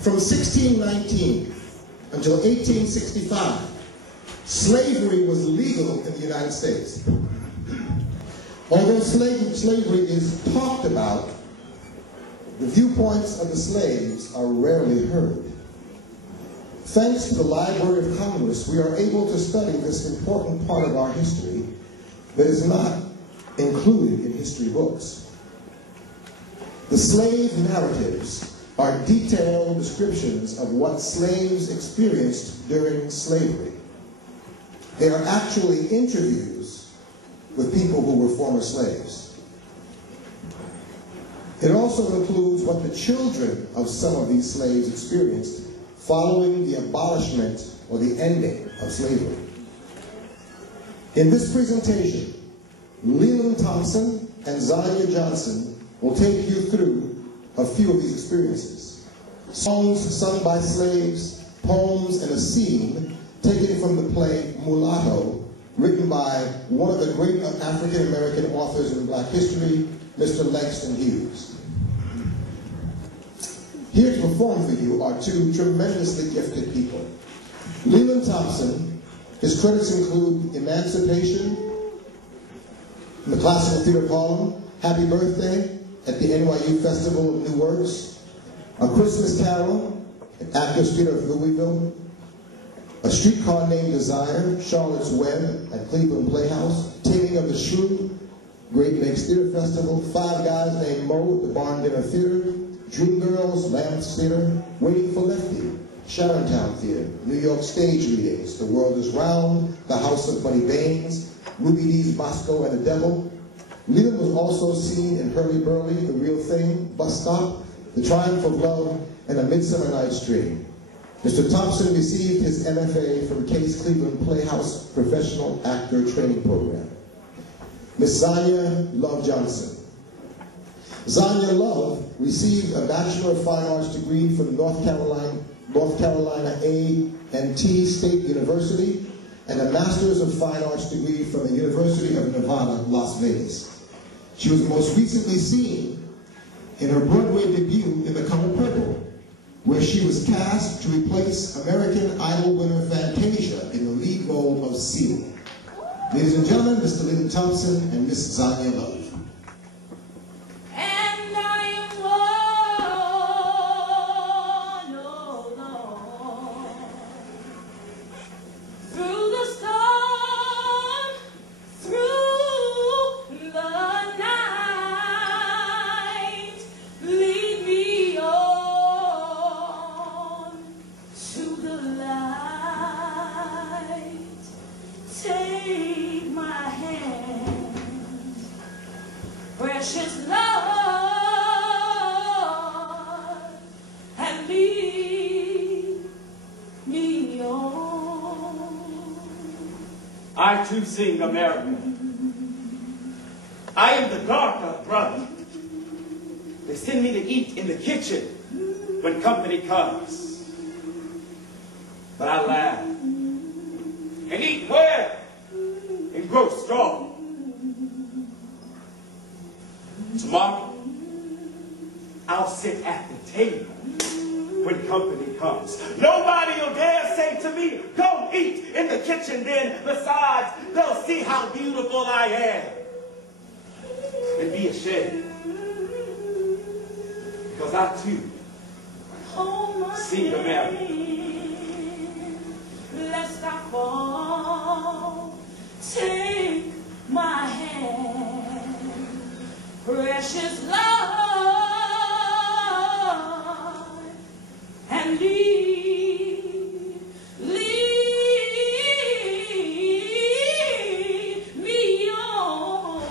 From 1619 until 1865, slavery was legal in the United States. Although slavery is talked about, the viewpoints of the slaves are rarely heard. Thanks to the Library of Congress, we are able to study this important part of our history that is not included in history books. The slave narratives are detailed descriptions of what slaves experienced during slavery. They are actually interviews with people who were former slaves. It also includes what the children of some of these slaves experienced following the abolishment or the ending of slavery. In this presentation, Leland Thompson and Zanya Johnson will take you through a few of these experiences. Songs sung by slaves, poems, and a scene taken from the play Mulatto, written by one of the great African-American authors in Black history, Mr. Langston Hughes. Here to perform for you are two tremendously gifted people. Leland Thompson, his credits include Emancipation in the Classical Theater of Harlem, Happy Birthday at the NYU Festival of New Works, A Christmas Carol at Actors Theater of Louisville, A Streetcar Named Desire, Charlotte's Web at Cleveland Playhouse, Taming of the Shrew, Great Lakes Theater Festival, Five Guys Named Mo at the Barn Dinner Theater, Dreamgirls, Lamb's Theater, Waiting for Lefty, Sharontown Theater, New York Stage Readings, The World is Round, The House of Buddy Baines, Ruby Dee's Bosco and the Devil. Leland was also seen in Hurly Burly, The Real Thing, Bus Stop, The Triumph of Love, and A Midsummer Night's Dream. Mr. Thompson received his MFA from Case Cleveland Playhouse Professional Actor Training Program. Miss Zanya Love Johnson. Zanya Love received a Bachelor of Fine Arts degree from North Carolina A&T State University and a Master's of Fine Arts degree from the University of Nevada, Las Vegas. She was most recently seen in her Broadway debut in The Color Purple, where she was cast to replace American Idol winner Fantasia in the lead role of Seal. Ladies and gentlemen, Mr. Leland Thompson and Miss Zanya Love. Precious Lord, and lead me on. I too sing America. I am the darker brother. They send me to eat in the kitchen when company comes. But I laugh and eat well and grow strong. Tomorrow, I'll sit at the table when company comes. Nobody will dare say to me, go eat in the kitchen then. Besides, they'll see how beautiful I am and be ashamed. Because I too sing America. Lest I fall, take my hand. Precious Lord, and lead me on.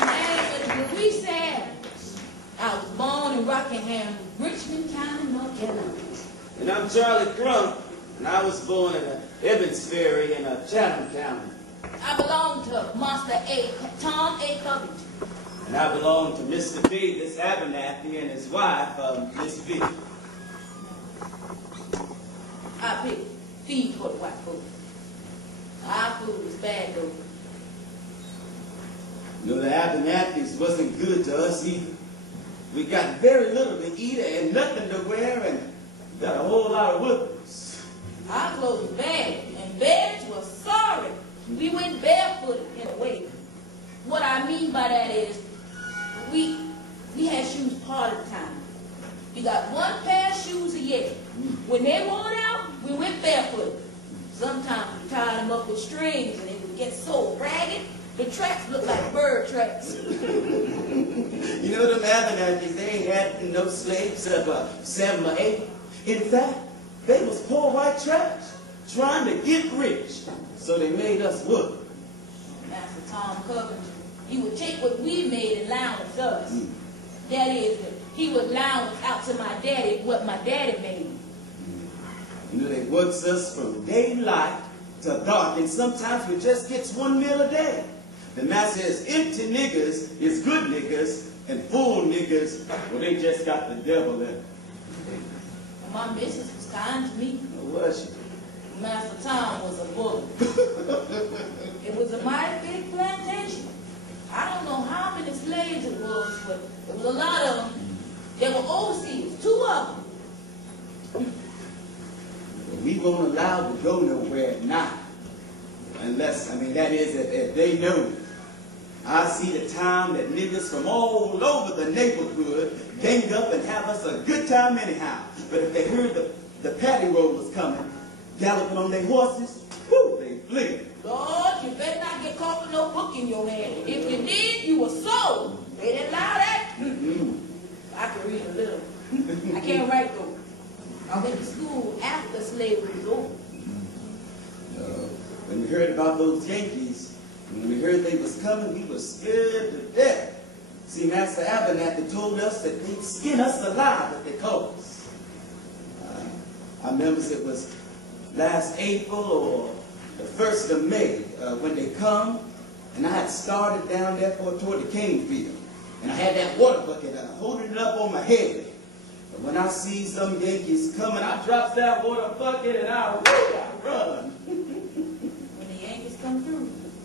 My name is Louise Adams. I was born in Rockingham, Richmond County, North Carolina. And I'm Charlie Crump, and I was born in Ebbins Ferry in Chatham County. I belong to Master Tom A. Covington. And I belong to Mr. B, this Abernathy, and his wife, Miss B. I pick feed for the white folks. Our food is bad, though. You know, the Abernathy's wasn't good to us either. We got very little to eat and nothing to wear, and got a whole lot of whippers. Our clothes were bad, and bears were sorry. We went barefooted in a way. What I mean by that is, we had shoes part of the time. We got one pair of shoes a year. When they worn out, we went barefooted. Sometimes we tied them up with strings, and they would get so ragged, the tracks looked like bird tracks. You know, them Abernathy's, they ain't had no slaves of 7 or 8. In fact, they was poor white trash, trying to get rich. So they made us work. Master Tom Covington, he would take what we made and allowance us. That is, he would allowance out to my daddy what my daddy made. You know, they works us from daylight to dark, and sometimes we just gets 1 meal a day. The master says empty niggas is good niggas, and full niggas, well, they just got the devil in. And my missus was kind to me. Or was she? Master Tom was a bully. It was a mighty big plantation. I don't know how many slaves it was, but there was a lot of them. They were overseas, 2 of them. We won't allow to go nowhere at night. Unless, I mean, that is if they know. I see the time that niggas from all over the neighborhood gang up and have us a good time anyhow. But if they heard the paddy rollers coming, galloping on their horses, whoo, they flee. Lord, you better not get caught with no book in your hand. If you did, you were sold. They didn't allow that. I can read a little. I can't write though. I went to school after slavery was over. When we heard about those Yankees, when we heard they was coming, we was scared to death. See, Master Abernathy told us that they'd skin us alive if they caught us. I remember it was last April or the 1st of May when they come, and I had started down there toward the cane field. And I had that water bucket holding it up on my head. But when I see some Yankees coming, I drops that water bucket and I run. When the Yankees come through,